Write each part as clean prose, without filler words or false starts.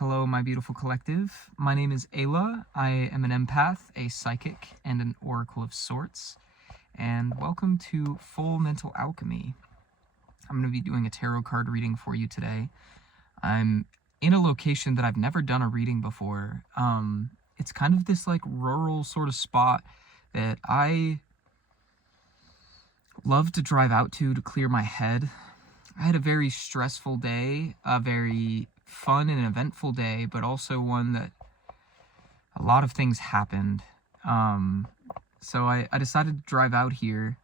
Hello, my beautiful collective. My name is Ayla. I am an empath, a psychic, and an oracle of sorts. And welcome to Full Mental Alchemy. I'm going to be doing a tarot card reading for you today. I'm in a location that I've never done a reading before. It's kind of this like rural sort of spot that I love to drive out to clear my head. I had a very stressful day, a very fun and eventful day, but also one that a lot of things happened. So I decided to drive out here,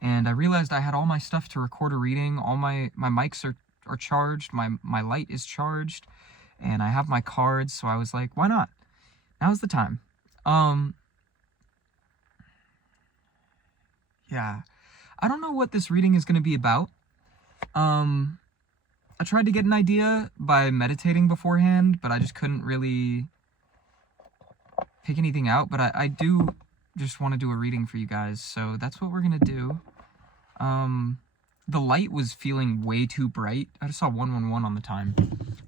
and I realized I had all my stuff to record a reading. All my mics are charged, my light is charged, and I have my cards, so I was like, why not? Now's the time. Yeah. I don't know what this reading is going to be about. I tried to get an idea by meditating beforehand, but I just couldn't really pick anything out. But I do just want to do a reading for you guys, so that's what we're going to do. The light was feeling way too bright. I just saw 111 on the time.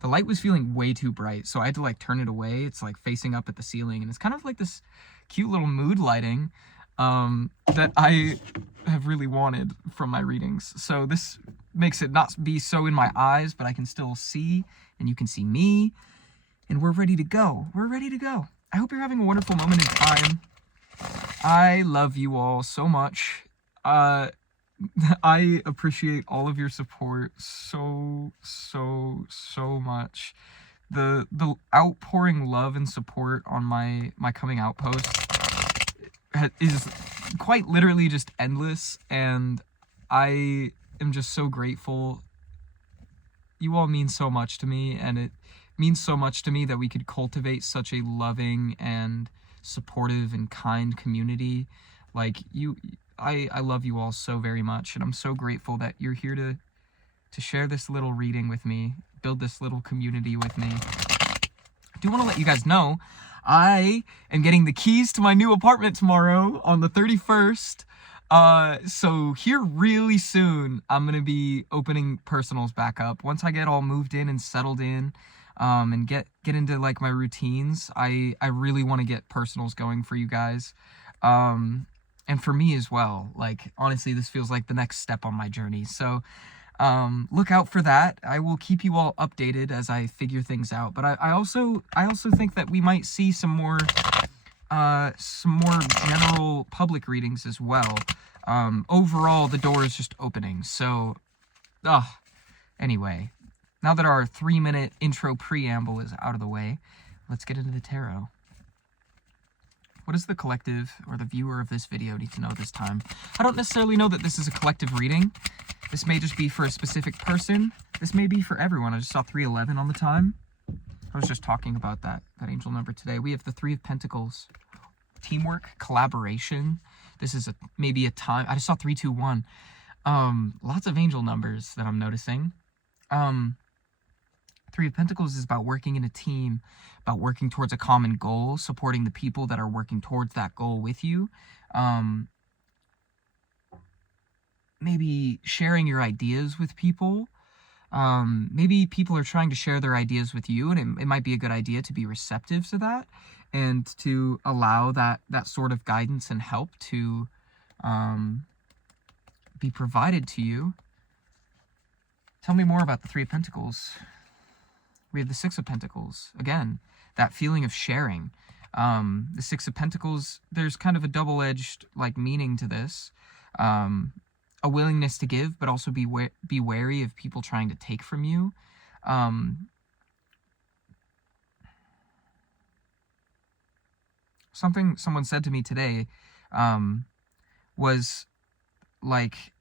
The light was feeling way too bright, so I had to like turn it away. It's like facing up at the ceiling, and it's kind of like this cute little mood lighting that I have really wanted from my readings. So this makes it not be so in my eyes, but I can still see, and you can see me, and we're ready to go. We're ready to go. I hope you're having a wonderful moment in time. I love you all so much. I appreciate all of your support so much. The outpouring love and support on my coming out post is quite literally just endless, and I am just so grateful. You all mean so much to me, and it means so much to me that we could cultivate such a loving and supportive and kind community. Like you, I love you all so very much, and I'm so grateful that you're here to share this little reading with me, build this little community with me. I do want to let you guys know I am getting the keys to my new apartment tomorrow on the 31st. So here really soon, I'm going to be opening personals back up. Once I get all moved in and settled in, and get into like my routines, I really want to get personals going for you guys. And for me as well. Like, honestly, this feels like the next step on my journey. So, look out for that. I will keep you all updated as I figure things out. But I also think that we might see some more general public readings as well. Overall, the door is just opening. So, anyway, now that our 3-minute intro preamble is out of the way, let's get into the tarot. What does the collective or the viewer of this video need to know this time? I don't necessarily know that this is a collective reading. This may just be for a specific person. This may be for everyone. I just saw 311 on the time. I was just talking about that angel number today. We have the 3 of Pentacles. Teamwork, collaboration. This is maybe a time. I just saw 321. Lots of angel numbers that I'm noticing. 3 of Pentacles is about working in a team, about working towards a common goal, supporting the people that are working towards that goal with you. Maybe sharing your ideas with people. Maybe people are trying to share their ideas with you, and it might be a good idea to be receptive to that and to allow that sort of guidance and help to be provided to you. Tell me more about the 3 of Pentacles. We have the 6 of Pentacles. Again, that feeling of sharing. The 6 of Pentacles, there's kind of a double-edged like meaning to this. A willingness to give, but also be wary of people trying to take from you. Something someone said to me today was like,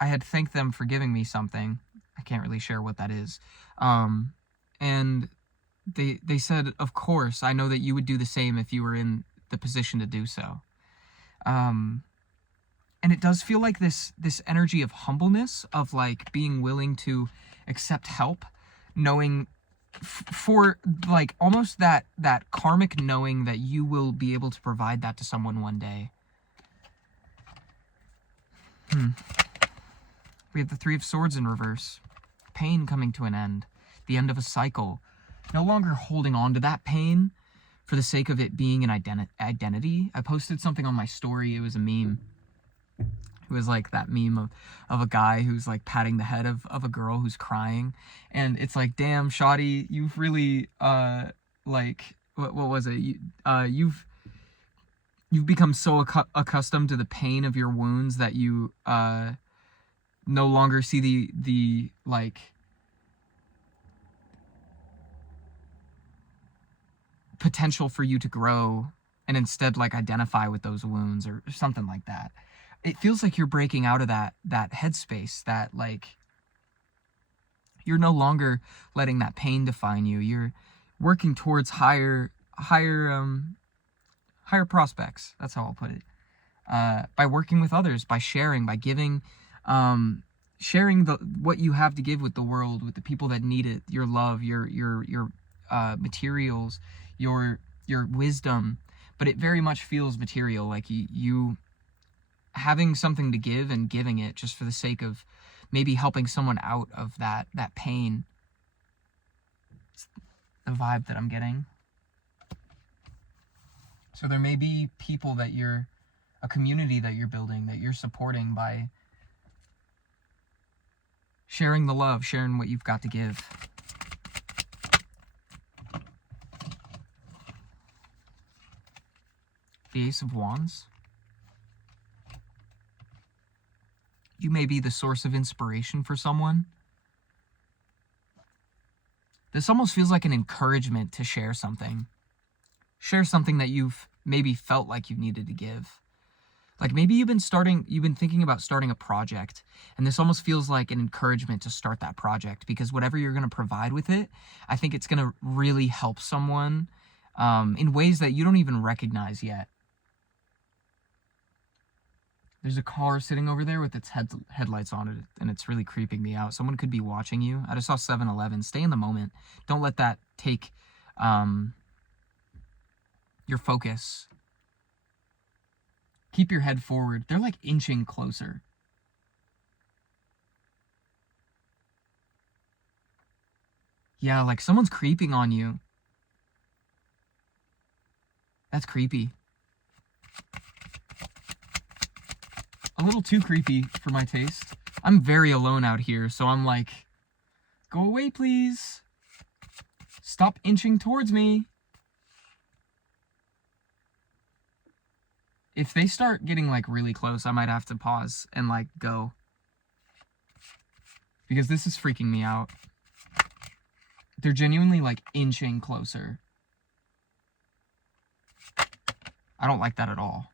I had thanked them for giving me something. I can't really share what that is. And they said, of course, I know that you would do the same if you were in the position to do so. And it does feel like this energy of humbleness, of like being willing to accept help, knowing for like almost that karmic knowing that you will be able to provide that to someone one day. We have the 3 of Swords in reverse. Pain coming to an end. The end of a cycle. no longer holding on to that pain for the sake of it being an identity. I posted something on my story. It was a meme. It was like that meme of a guy who's like patting the head of a girl who's crying. And it's like, damn, Shawty, you've really, like, what was it? You've become so accustomed to the pain of your wounds that you, no longer see the like, potential for you to grow, and instead like identify with those wounds or something like that. It feels like you're breaking out of that headspace, that like you're no longer letting that pain define you. You're working towards higher prospects. That's how I'll put it. By working with others, by sharing, by giving, sharing what you have to give with the world, with the people that need it, your love, your materials, your wisdom. But it very much feels material, like you having something to give and giving it just for the sake of maybe helping someone out of that pain. It's the vibe that I'm getting. So there may be people that a community that you're building, that you're supporting by sharing the love, sharing what you've got to give. The Ace of Wands. You may be the source of inspiration for someone. This almost feels like an encouragement to share something. Share something that you've maybe felt like you needed to give. Like maybe you've been thinking about starting a project, and this almost feels like an encouragement to start that project, because whatever you're going to provide with it, I think it's going to really help someone in ways that you don't even recognize yet. There's a car sitting over there with its headlights on it, and it's really creeping me out. Someone could be watching you. I just saw 7-Eleven. Stay in the moment. Don't let that take your focus. Keep your head forward. They're like inching closer. Yeah, like someone's creeping on you. That's creepy. A little too creepy for my taste. I'm very alone out here, so I'm like, go away, please. Stop inching towards me. If they start getting like really close, I might have to pause and like go. Because this is freaking me out. They're genuinely like inching closer. I don't like that at all.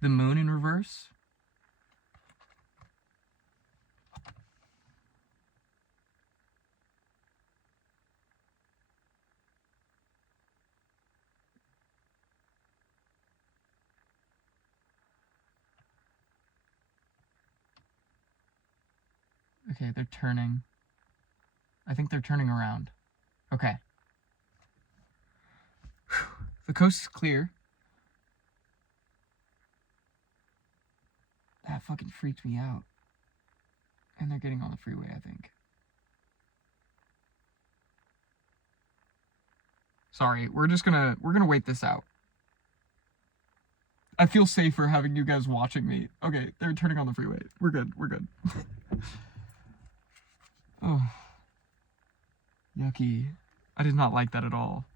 The moon in reverse. Okay, they're turning. I think they're turning around. Okay. The coast is clear. That fucking freaked me out. And they're getting on the freeway, I think. Sorry, we're gonna wait this out. I feel safer having you guys watching me. Okay, they're turning on the freeway. We're good. Oh. Yucky. I did not like that at all.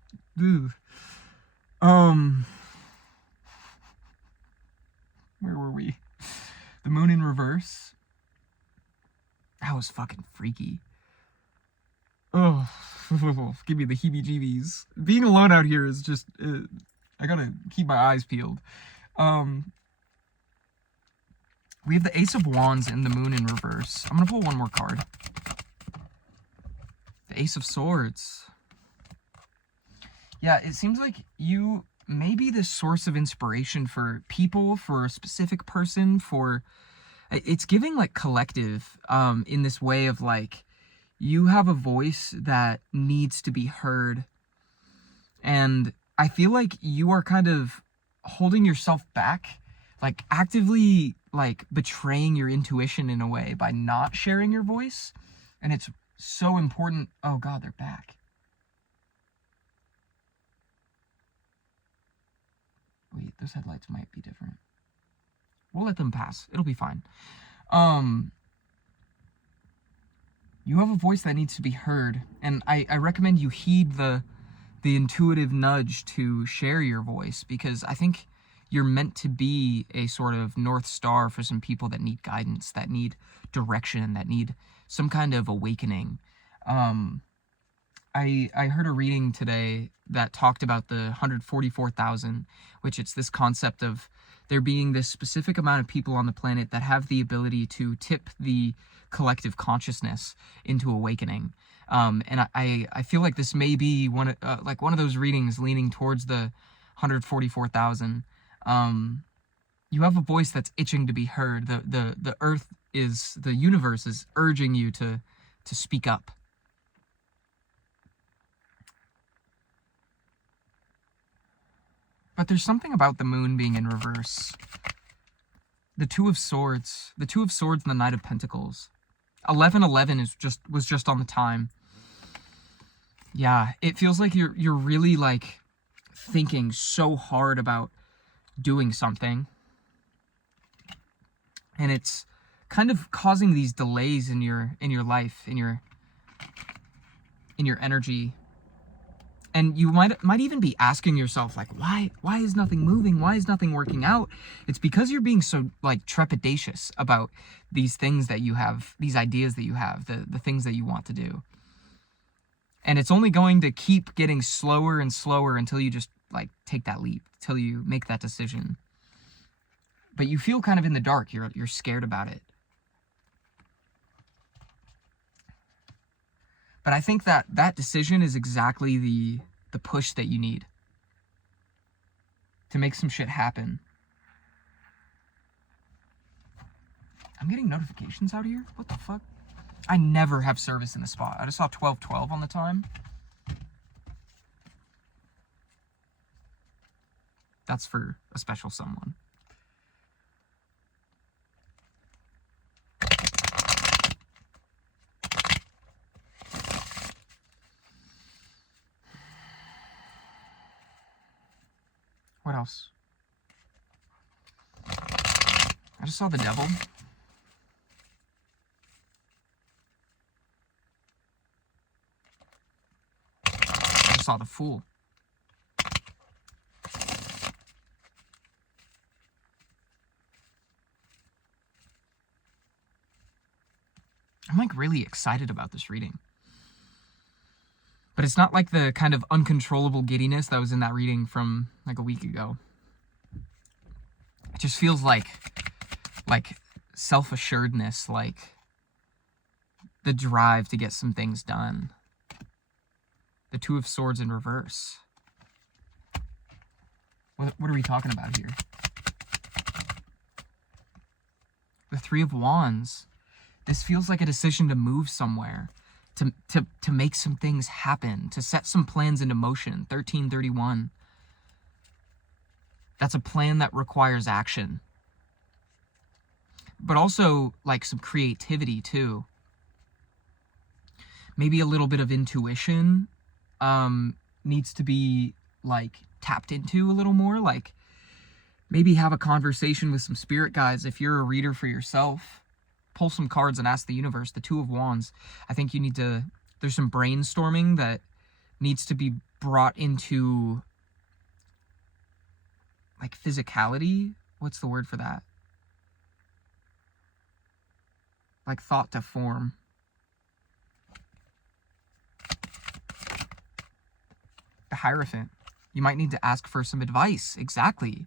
Ugh. Where were we? The moon in reverse. That was fucking freaky. Oh, give me the heebie-jeebies. Being alone out here is just, I gotta keep my eyes peeled. We have the Ace of Wands and the moon in reverse. I'm gonna pull one more card. The Ace of Swords. Yeah, it seems like you may be the source of inspiration for people, for a specific person, for... It's giving, like, collective, in this way of, like, you have a voice that needs to be heard. And I feel like you are kind of holding yourself back, like, actively, like, betraying your intuition in a way by not sharing your voice. And it's so important. Oh God, they're back. Wait, those headlights might be different. We'll let them pass. It'll be fine. You have a voice that needs to be heard, and I recommend you heed the intuitive nudge to share your voice, because I think you're meant to be a sort of North Star for some people that need guidance, that need direction, that need some kind of awakening. I heard a reading today that talked about the 144,000, which it's this concept of there being this specific amount of people on the planet that have the ability to tip the collective consciousness into awakening. And I feel like this may be one of those readings leaning towards the 144,000. You have a voice that's itching to be heard. The earth is, the universe is urging you to speak up. But there's something about the moon being in reverse. The Two of Swords. The Two of Swords and the Knight of Pentacles. 1111 was just on the time. Yeah, it feels like you're really like thinking so hard about doing something. And it's kind of causing these delays in your life, in your energy. And you might even be asking yourself, like, why is nothing moving? Why is nothing working out? It's because you're being so, like, trepidatious about these things that you have, these ideas that you have, the things that you want to do. And it's only going to keep getting slower and slower until you just, like, take that leap, till you make that decision. But you feel kind of in the dark. You're scared about it. But I think that decision is exactly the push that you need to make some shit happen. I'm getting notifications out here? What the fuck? I never have service in the spot. I just saw 1212 on the time. That's for a special someone. What else? I just saw the devil. I just saw the fool. I'm like really excited about this reading. But it's not like the kind of uncontrollable giddiness that was in that reading from like a week ago. It just feels like self-assuredness, like the drive to get some things done. The Two of Swords in reverse. What are we talking about here? The Three of Wands. This feels like a decision to move somewhere. To make some things happen, to set some plans into motion. 1331. That's a plan that requires action. But also, like, some creativity, too. Maybe a little bit of intuition needs to be, like, tapped into a little more. Like, maybe have a conversation with some spirit guides if you're a reader for yourself. Pull some cards and ask the universe. The Two of Wands. I think you need to, there's some brainstorming that needs to be brought into, like, physicality. What's the word for that? Like, thought to form. The Hierophant. You might need to ask for some advice. Exactly.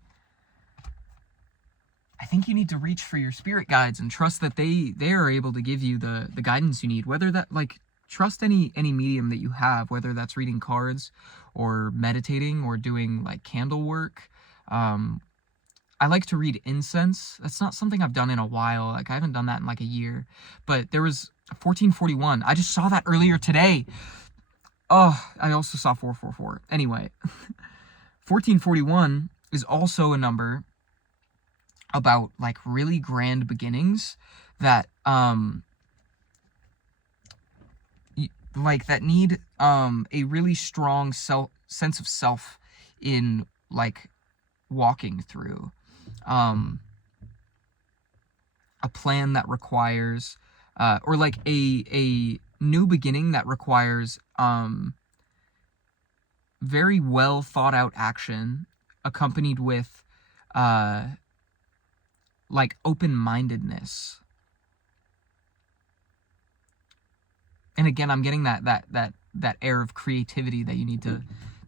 I think you need to reach for your spirit guides and trust that they are able to give you the guidance you need. Whether that, like, trust any medium that you have, whether that's reading cards or meditating or doing, like, candle work. I like to read incense. That's not something I've done in a while. Like, I haven't done that in like a year. But there was 1441. I just saw that earlier today. Oh, I also saw 444. Anyway, 1441 is also a number about, like, really grand beginnings that like, that need a really strong sense of self in, like, walking through. A plan that requires, or like a new beginning that requires very well thought out action, accompanied with like open-mindedness. And again, I'm getting that air of creativity that you need to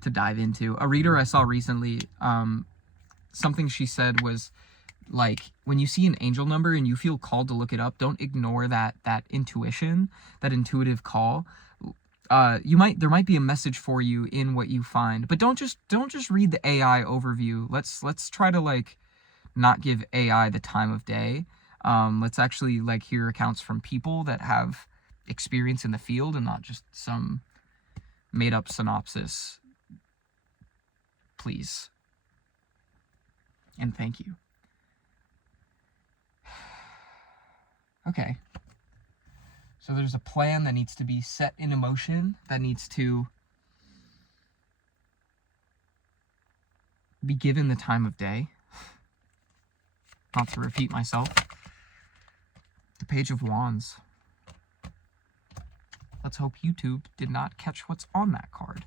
dive into. A reader I saw recently, something she said was, like, when you see an angel number and you feel called to look it up, don't ignore that intuition, that intuitive call. There might be a message for you in what you find, but don't just read the AI overview. Let's try to, like, not give AI the time of day. Let's actually, like, hear accounts from people that have experience in the field and not just some made up synopsis. Please. And thank you. Okay. So there's a plan that needs to be set in motion, that needs to be given the time of day. Not to repeat myself. The Page of Wands. Let's hope YouTube did not catch what's on that card.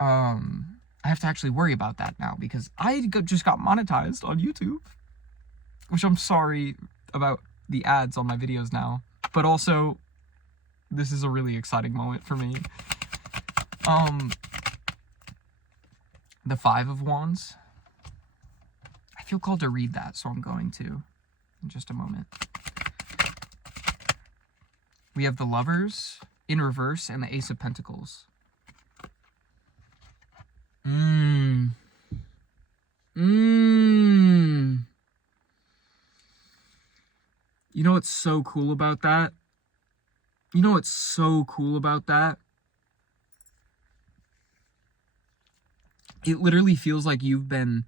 I have to actually worry about that now because I just got monetized on YouTube, which I'm sorry about the ads on my videos now, but also this is a really exciting moment for me. The Five of Wands. I feel called to read that, so I'm going to in just a moment. We have the Lovers in reverse and the Ace of Pentacles. You know what's so cool about that? You know what's so cool about that? It literally feels like you've been,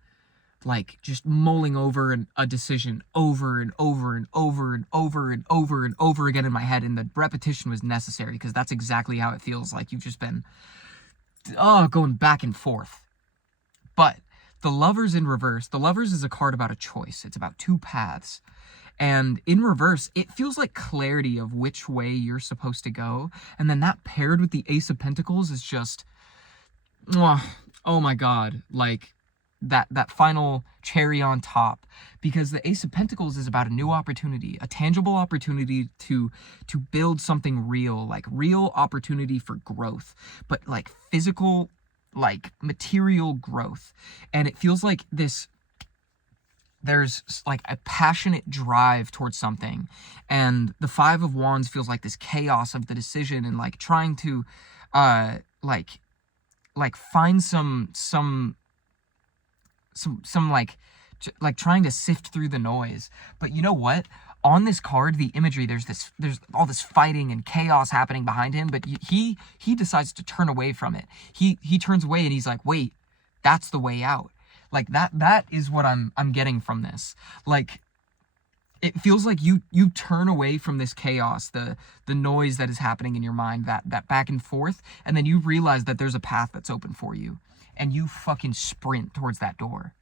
like, just mulling over a decision over and over and over and over and over and over again in my head, and the repetition was necessary because that's exactly how it feels like. You've just been going back and forth. But the Lovers in reverse, the Lovers is a card about a choice. It's about two paths. And in reverse, it feels like clarity of which way you're supposed to go. And then that paired with the Ace of Pentacles is just, oh my God, like that final cherry on top. Because the Ace of Pentacles is about a new opportunity, a tangible opportunity to build something real, like real opportunity for growth, but like physical, like material growth. And it feels like there's like a passionate drive towards something, and the Five of Wands feels like this chaos of the decision and like trying to like find some like trying to sift through the noise. But you know what? On this card, the imagery, there's all this fighting and chaos happening behind him, but he decides to turn away from it. He turns away and he's like, wait, that's the way out. Like that is what I'm getting from this. Like, it feels like you turn away from this chaos, the noise that is happening in your mind, that back and forth, and then you realize that there's a path that's open for you, and you fucking sprint towards that door.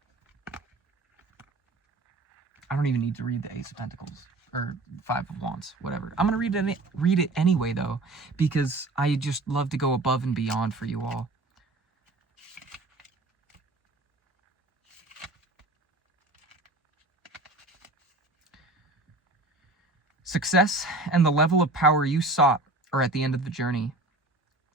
I don't even need to read the Ace of Pentacles or Five of Wands, whatever. I'm gonna read it anyway though, because I just love to go above and beyond for you all. Success and the level of power you sought are at the end of the journey.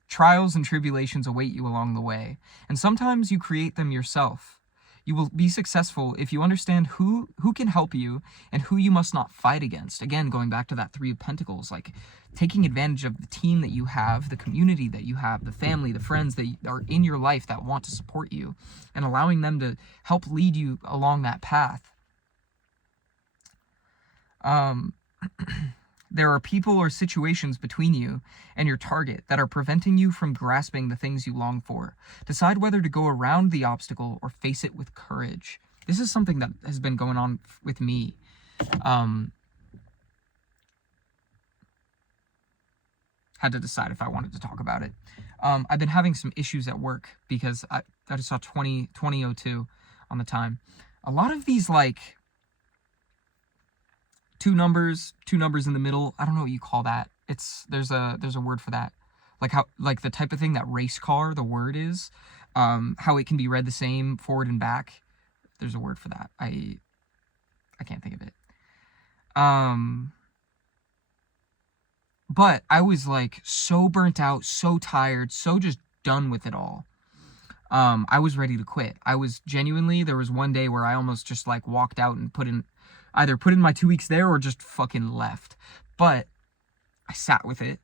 Trials and tribulations await you along the way, and sometimes you create them yourself. You will be successful if you understand who can help you and who you must not fight against. Again, going back to that Three of Pentacles, like taking advantage of the team that you have, the community that you have, the family, the friends that are in your life that want to support you, and allowing them to help lead you along that path. There are people or situations between you and your target that are preventing you from grasping the things you long for. Decide whether to go around the obstacle or face it with courage. This is something that has been going on with me. had to decide if I wanted to talk about it. I've been having some issues at work because I just saw 2002 on the time. A lot of these, like, two numbers in the middle. I don't know what you call that. There's a word for that. Like the type of thing that race car, the word is, how it can be read the same forward and back. There's a word for that. I can't think of it. But I was like so burnt out, so tired, so just done with it all. I was ready to quit. I was genuinely, there was one day where I almost just like walked out and either put in my 2 weeks there or just fucking left. But I sat with it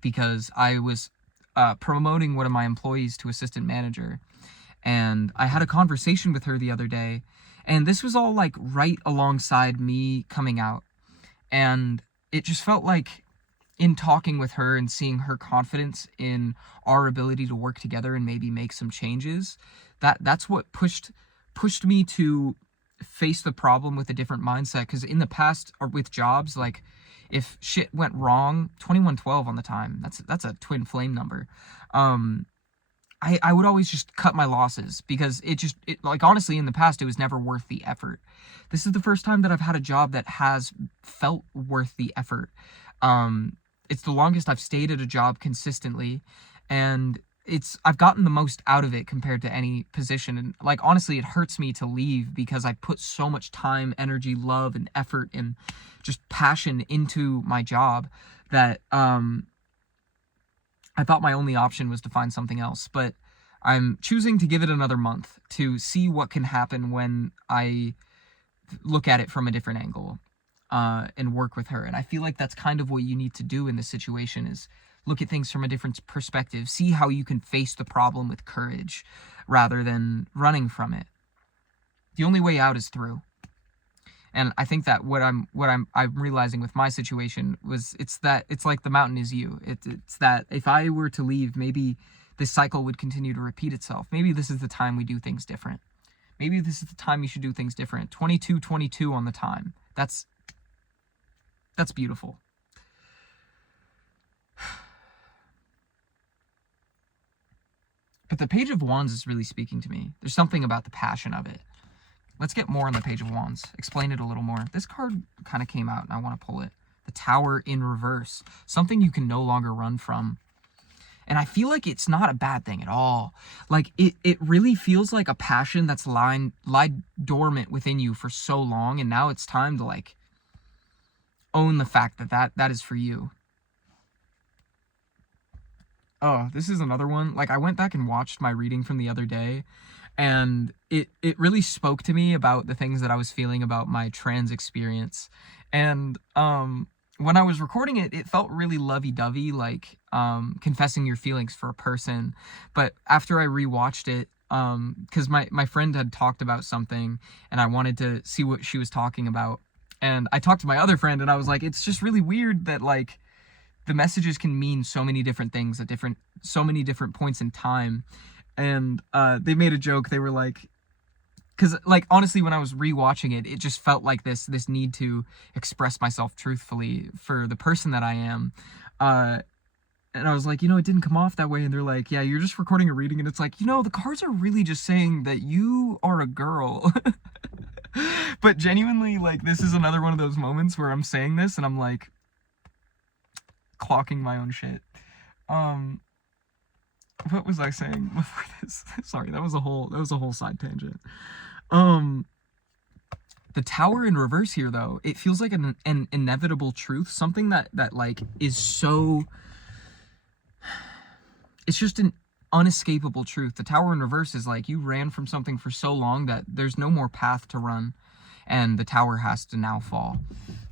because I was promoting one of my employees to assistant manager. And I had a conversation with her the other day. And this was all like right alongside me coming out. And it just felt like in talking with her and seeing her confidence in our ability to work together and maybe make some changes, that's what pushed me to face the problem with a different mindset. Because in the past, or with jobs, like if shit went wrong, 2112 on the time, that's a twin flame number. I would always just cut my losses because it like, honestly, in the past, it was never worth the effort. This is the first time that I've had a job that has felt worth the effort. It's the longest I've stayed at a job consistently, and I've gotten the most out of it compared to any position. And like, honestly, it hurts me to leave because I put so much time, energy, love, and effort and just passion into my job that, I thought my only option was to find something else. But I'm choosing to give it another month to see what can happen when I look at it from a different angle, and work with her. And I feel like that's kind of what you need to do in this situation, is look at things from a different perspective, see how you can face the problem with courage rather than running from it. The only way out is through. And I think that what I'm realizing with my situation it's like the mountain is you. It's that if I were to leave, maybe this cycle would continue to repeat itself. Maybe this is the time we do things different. Maybe this is the time you should do things different. 22 on the time. That's beautiful. But the Page of Wands is really speaking to me. There's something about the passion of it. Let's get more on the Page of Wands. Explain it a little more. This card kind of came out and I want to pull it. The Tower in reverse. Something you can no longer run from. And I feel like it's not a bad thing at all. Like, it really feels like a passion that's lied dormant within you for so long, and now it's time to, like, own the fact that is for you. Oh, this is another one. Like, I went back and watched my reading from the other day, and it really spoke to me about the things that I was feeling about my trans experience. And when I was recording it, it felt really lovey-dovey, like confessing your feelings for a person. But after I rewatched it, because my friend had talked about something, and I wanted to see what she was talking about. And I talked to my other friend, and I was like, it's just really weird that, like, the messages can mean so many different things at so many different points in time. And they made a joke. They were like, because, like, honestly, when I was rewatching it, it just felt like this need to express myself truthfully for the person that I am. And I was like, it didn't come off that way. And they're like, yeah, you're just recording a reading. And it's like, the cards are really just saying that you are a girl. But genuinely, like, this is another one of those moments where I'm saying this and I'm like clocking my own shit. What was I saying before this? Sorry, that was a whole side tangent. The Tower in reverse here, though, it feels like an inevitable truth, something that like is so, it's just an unescapable truth. The Tower in reverse is like you ran from something for so long that there's no more path to run, and the tower has to now fall.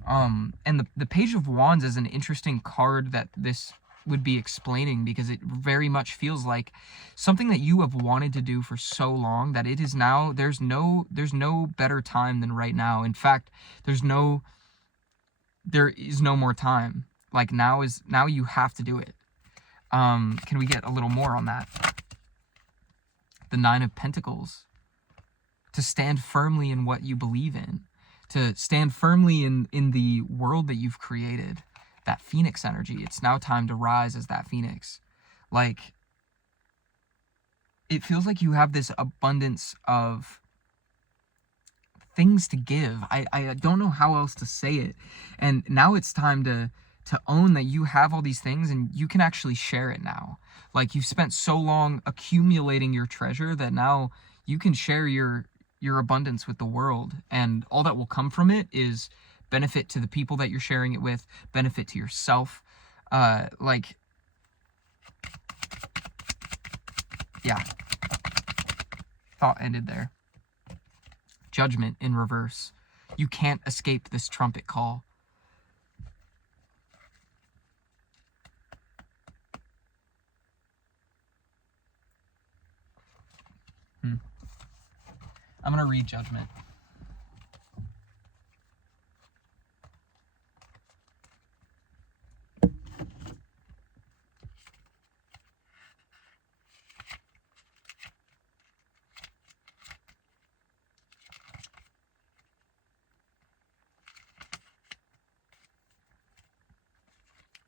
And the Page of Wands is an interesting card that this would be explaining, because it very much feels like something that you have wanted to do for so long that it is now, there's no better time than right now. In fact, there is no more time. Like, now you have to do it. Can we get a little more on that? The Nine of Pentacles. To stand firmly in what you believe in. To stand firmly in what you believe in. To stand firmly in the world that you've created. that phoenix energy. It's now time to rise as that phoenix. Like, it feels like you have this abundance of things to give. I don't know how else to say it. And now it's time to own that you have all these things and you can actually share it now. Like, you've spent so long accumulating your treasure that now you can share your abundance with the world, and all that will come from it is benefit to the people that you're sharing it with, benefit to yourself. Like, yeah. Thought ended there. Judgment in reverse. You can't escape this trumpet call. I'm going to read Judgment.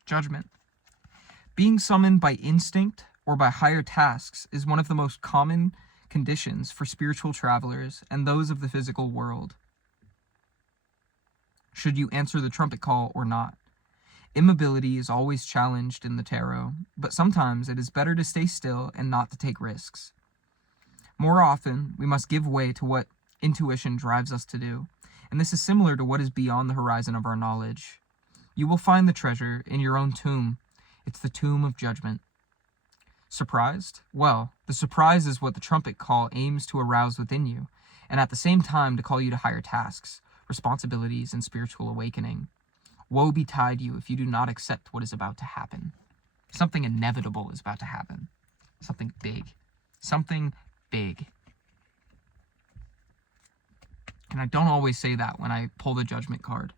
Judgment. Being summoned by instinct or by higher tasks is one of the most common conditions for spiritual travelers and those of the physical world. Should you answer the trumpet call or not? Immobility is always challenged in the tarot, but sometimes it is better to stay still and not to take risks. More often, we must give way to what intuition drives us to do, and this is similar to what is beyond the horizon of our knowledge. You will find the treasure in your own tomb. It's the tomb of judgment. Surprised? Well, the surprise is what the trumpet call aims to arouse within you, and at the same time to call you to higher tasks, responsibilities, and spiritual awakening. Woe betide you if you do not accept what is about to happen. Something inevitable is about to happen. Something big. Something big. And I don't always say that when I pull the Judgment card.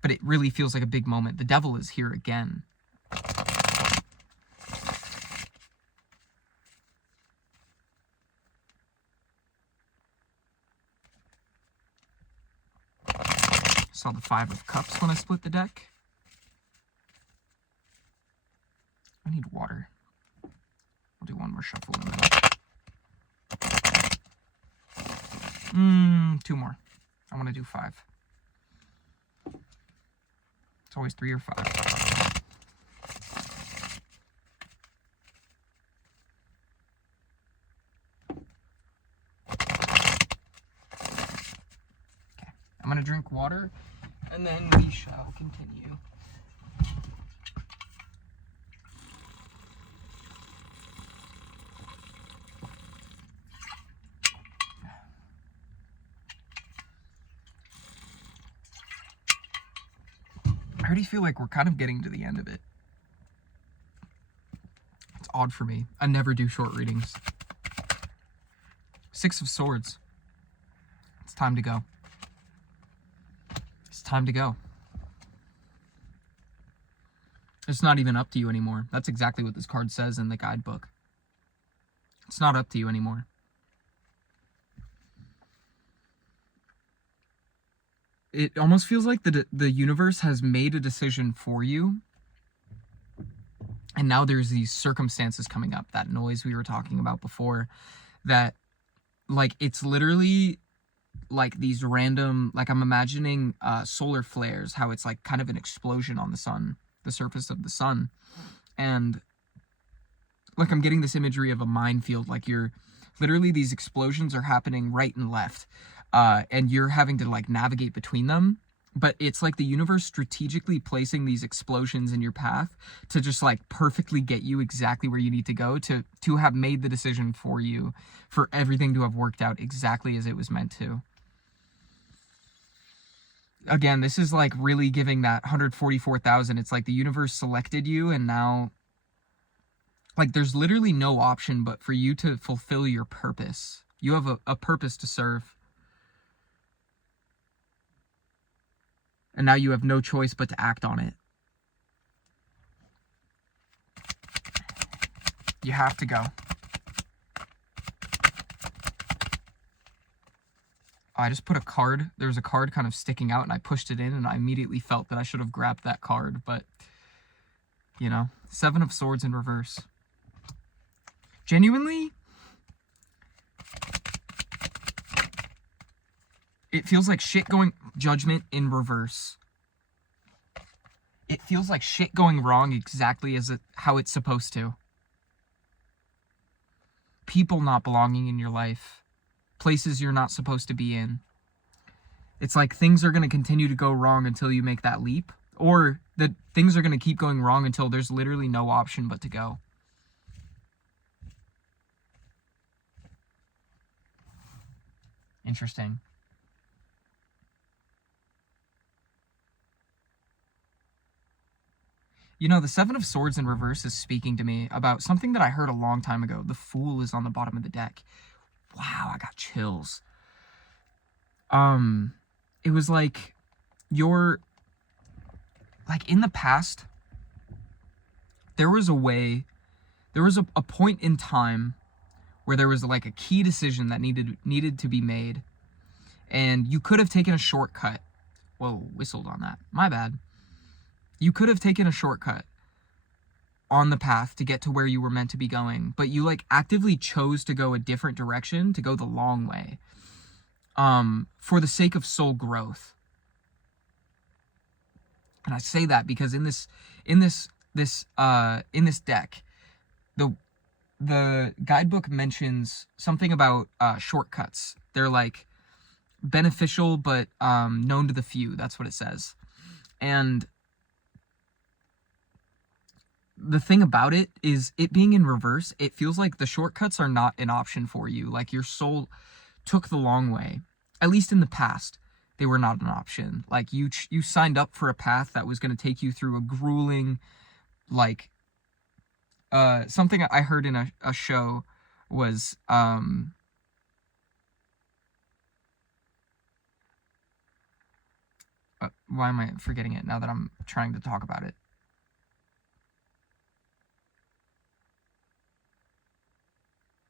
But it really feels like a big moment. The devil is here again. Saw the 5 of Cups when I split the deck. I need water. I'll do one more shuffle in a minute. 2 more. I want to do 5. It's always 3 or 5. Okay, I'm going to drink water, and then we shall continue. I already feel like we're kind of getting to the end of it. It's odd for me. I never do short readings. 6 of Swords. It's time to go. It's time to go. It's not even up to you anymore. That's exactly what this card says in the guidebook. It's not up to you anymore. It almost feels like the universe has made a decision for you. And now there's these circumstances coming up, that noise we were talking about before, that, like, it's literally like these random, like, I'm imagining solar flares, how it's like kind of an explosion on the sun, the surface of the sun. And like, I'm getting this imagery of a minefield, like literally these explosions are happening right and left. And you're having to, like, navigate between them. But it's like the universe strategically placing these explosions in your path to just, like, perfectly get you exactly where you need to go, to have made the decision for you, for everything to have worked out exactly as it was meant to. Again, this is, like, really giving that 144,000. It's like the universe selected you, and now, like, there's literally no option but for you to fulfill your purpose. You have a purpose to serve. And now you have no choice but to act on it. You have to go. I just put a card. There was a card kind of sticking out, and I pushed it in, and I immediately felt that I should have grabbed that card. But, you know, Seven of Swords in reverse. Genuinely, it feels like shit going... Judgment in reverse. It feels like shit going wrong exactly as how it's supposed to. People not belonging in your life. Places you're not supposed to be in. It's like things are going to continue to go wrong until you make that leap. Or that things are going to keep going wrong until there's literally no option but to go. Interesting. You know, the Seven of Swords in reverse is speaking to me about something that I heard a long time ago. The Fool is on the bottom of the deck. Wow, I got chills. It was like you're... Like, in the past, there was a way... There was a point in time where there was, like, a key decision that needed to be made. And you could have taken a shortcut. Whoa, whistled on that. My bad. You could have taken a shortcut on the path to get to where you were meant to be going, but you like actively chose to go a different direction, to go the long way, for the sake of soul growth. And I say that because in this deck, the guidebook mentions something about shortcuts. They're like beneficial but known to the few. That's what it says. And the thing about it is, it being in reverse, it feels like the shortcuts are not an option for you. Like, your soul took the long way. At least in the past, they were not an option. Like, you signed up for a path that was going to take you through a grueling, like, something I heard in a show was, why am I forgetting it now that I'm trying to talk about it?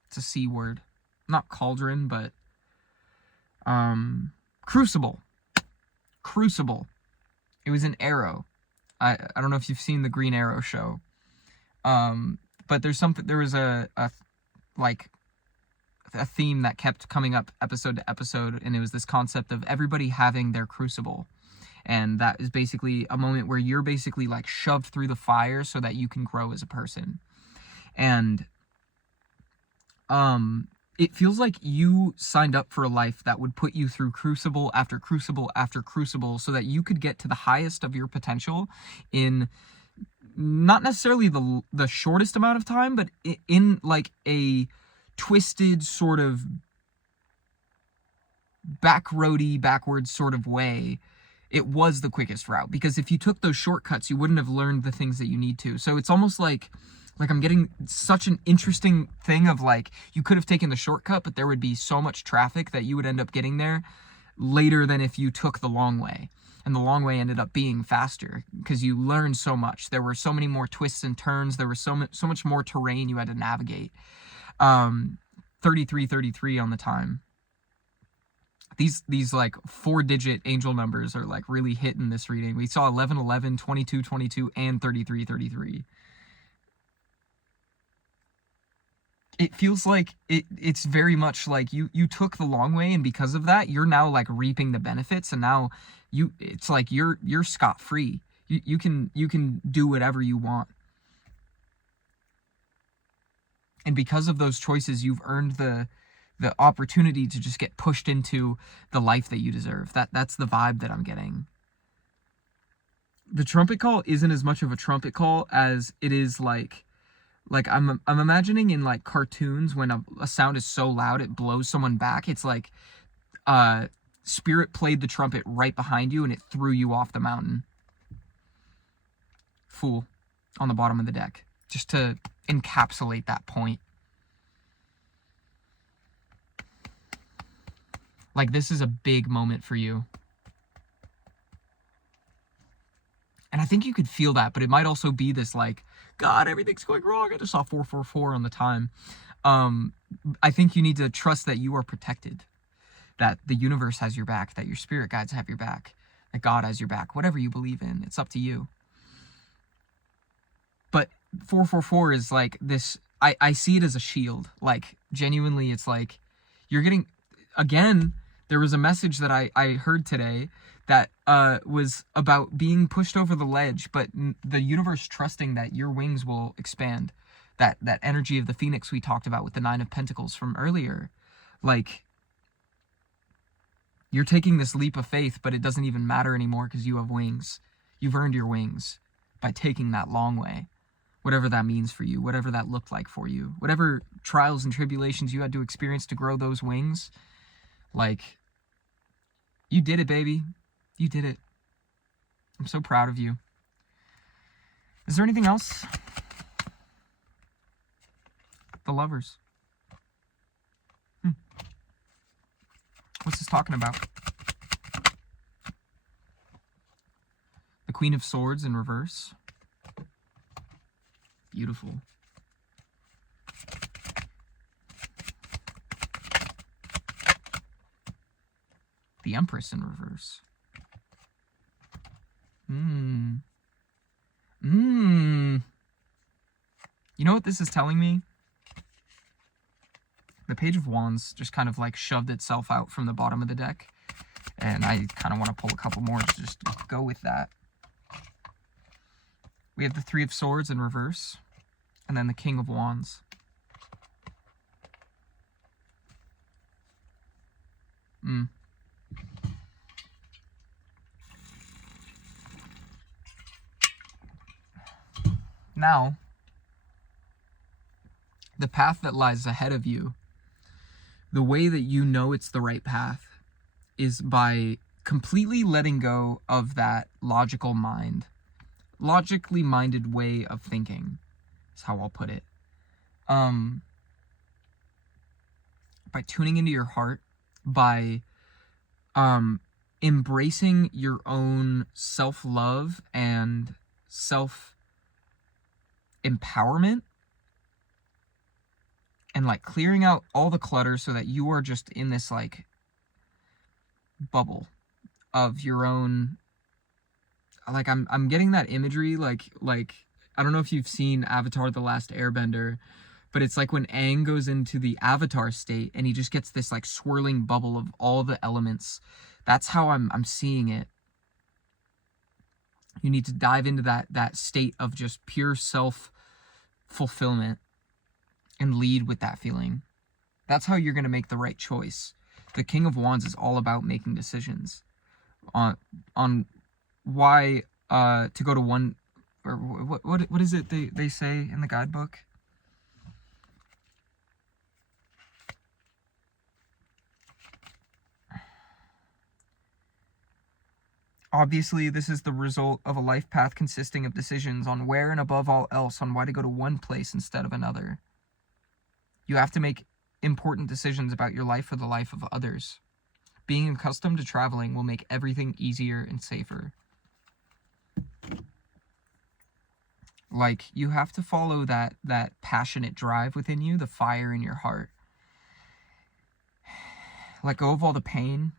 It's a C word. Not cauldron, but crucible. Crucible. It was an arrow. I don't know if you've seen the Green Arrow show. But there was a theme that kept coming up episode to episode, and it was this concept of everybody having their crucible. And that is basically a moment where you're basically like shoved through the fire so that you can grow as a person. And it feels like you signed up for a life that would put you through crucible after crucible after crucible so that you could get to the highest of your potential in not necessarily the shortest amount of time, but in like a twisted sort of backwards sort of way. It was the quickest route, because if you took those shortcuts, you wouldn't have learned the things that you need to. So it's almost like I'm getting such an interesting thing of like, you could have taken the shortcut, but there would be so much traffic that you would end up getting there later than if you took the long way. And the long way ended up being faster because you learned so much. There were so many more twists and turns. There was so much more terrain you had to navigate. 3333 on the time. These like 4-digit angel numbers are like really hitting this reading. We saw 1111, 2222, and 3333. It feels like it's very much like you took the long way, and because of that, you're now like reaping the benefits, and now it's like you're scot-free. You can do whatever you want. And because of those choices, you've earned the opportunity to just get pushed into the life that you deserve. That's the vibe that I'm getting. The trumpet call isn't as much of a trumpet call as it is like I'm imagining in like cartoons when a sound is so loud it blows someone back. It's like Spirit played the trumpet right behind you and it threw you off the mountain. Fool on the bottom of the deck, just to encapsulate that point. Like, this is a big moment for you. And I think you could feel that, but it might also be this like, God, everything's going wrong. I just saw 444 on the time. I think you need to trust that you are protected. that the universe has your back, that your spirit guides have your back, that God has your back, whatever you believe in. It's up to you. But 444 is like this, I see it as a shield. Like, genuinely, it's like, you're getting, again, there was a message that I heard today that was about being pushed over the ledge, but the universe trusting that your wings will expand. That energy of the phoenix we talked about with the 9 of Pentacles from earlier. Like, you're taking this leap of faith, but it doesn't even matter anymore because you have wings. You've earned your wings by taking that long way. Whatever that means for you, whatever that looked like for you, whatever trials and tribulations you had to experience to grow those wings, like, you did it, baby. You did it. I'm so proud of you. Is there anything else? The Lovers. What's this talking about? The Queen of Swords in reverse. Beautiful. The Empress in reverse. You know what this is telling me? The Page of Wands just kind of like shoved itself out from the bottom of the deck. And I kind of want to pull a couple more to just go with that. We have the Three of Swords in reverse. And then the King of Wands. Now, the path that lies ahead of you, the way that you know it's the right path is by completely letting go of that logical mind. Logically minded way of thinking is how I'll put it. By tuning into your heart, by embracing your own self-love and self-empowerment, and like clearing out all the clutter so that you are just in this like bubble of your own. Like, I'm getting that imagery, like I don't know if you've seen Avatar: The Last Airbender, but it's like when Aang goes into the Avatar state and he just gets this like swirling bubble of all the elements. That's how I'm seeing it. You need to dive into that state of just pure self-fulfillment and lead with that feeling. That's how you're going to make the right choice. The King of Wands is all about making decisions on why to go to one, or what is it they say in the guidebook? Obviously, this is the result of a life path consisting of decisions on where and above all else on why to go to one place instead of another. You have to make important decisions about your life for the life of others. Being accustomed to traveling will make everything easier and safer. Like, you have to follow that passionate drive within you, the fire in your heart. Let go of all the pain.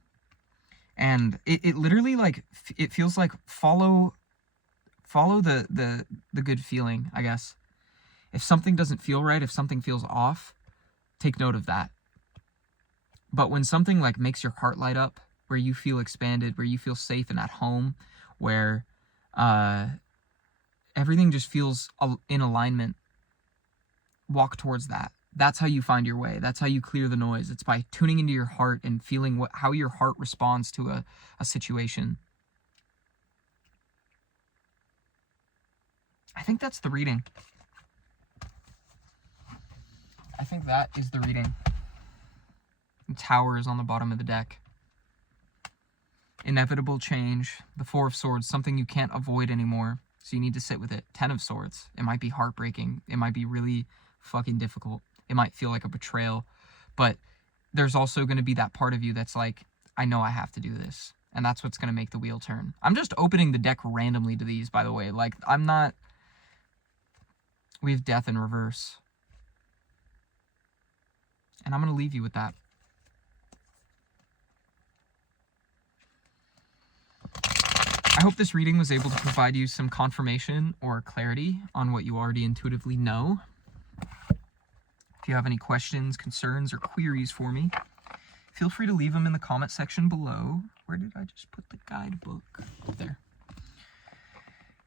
And it literally, like, it feels like follow the good feeling, I guess. If something doesn't feel right, if something feels off, take note of that. But when something like makes your heart light up, where you feel expanded, where you feel safe and at home, where everything just feels in alignment, walk towards that. That's how you find your way. That's how you clear the noise. It's by tuning into your heart and feeling how your heart responds to a situation. I think that's the reading. I think that is the reading. The Tower is on the bottom of the deck. Inevitable change. The Four of Swords, something you can't avoid anymore. So you need to sit with it. 10 of Swords. It might be heartbreaking. It might be really fucking difficult. It might feel like a betrayal. But there's also going to be that part of you that's like, I know I have to do this. And that's what's going to make the wheel turn. I'm just opening the deck randomly to these, by the way. Like, I'm not... We have Death in reverse. And I'm going to leave you with that. hope this reading was able to provide you some confirmation or clarity on what you already intuitively know. If you have any questions, concerns, or queries for me, feel free to leave them in the comment section below. Where did I just put the guidebook? There.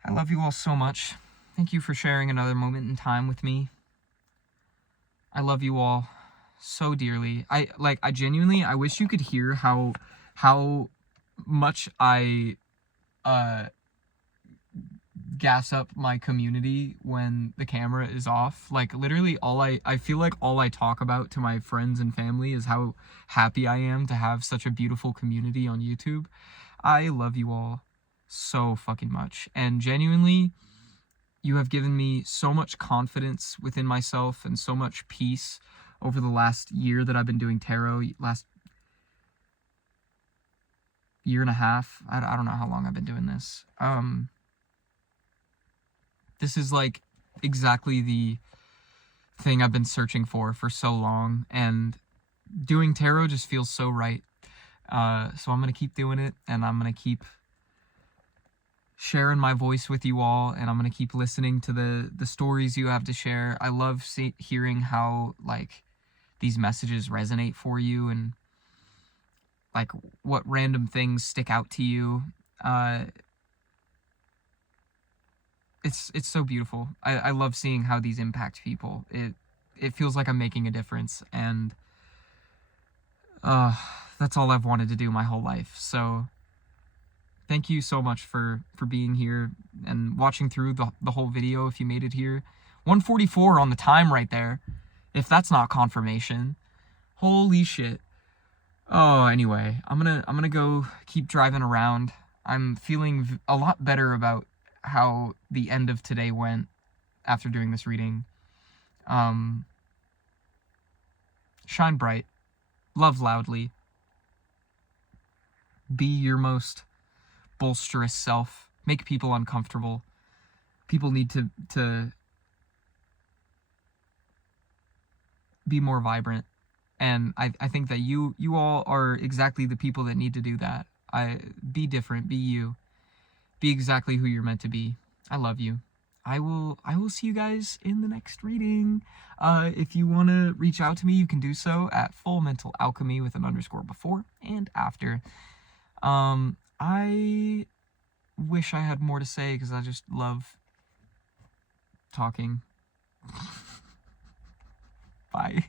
I love you all so much. Thank you for sharing another moment in time with me. I love you all so dearly. I genuinely, I wish you could hear how much I gas up my community when the camera is off. Like, literally I feel like all I talk about to my friends and family is how happy I am to have such a beautiful community on YouTube. I love you all so fucking much, and genuinely, you have given me so much confidence within myself and so much peace over the last year that I've been doing tarot, last year and a half. I don't know how long I've been doing this. This is like exactly the thing I've been searching for so long, and doing tarot just feels so right. So I'm going to keep doing it, and I'm going to keep sharing my voice with you all, and I'm going to keep listening to the stories you have to share. I love hearing how, like, these messages resonate for you, and, like, what random things stick out to you. It's so beautiful. I love seeing how these impact people. It feels like I'm making a difference, and that's all I've wanted to do my whole life. So thank you so much for being here and watching through the whole video if you made it here. 1:44 on the time right there. If that's not confirmation. Holy shit. Oh, anyway, I'm gonna go keep driving around. I'm feeling a lot better about how the end of today went after doing this reading. Shine bright. Love loudly. Be your most bolsterous self. Make people uncomfortable. People need to be more vibrant, and I think that you all are exactly the people that need to do that. Be different. Be you. Be exactly who you're meant to be. I love you. I will see you guys in the next reading. If you want to reach out to me, you can do so at Full Mental Alchemy with an _ before and after. I wish I had more to say because I just love talking. Bye.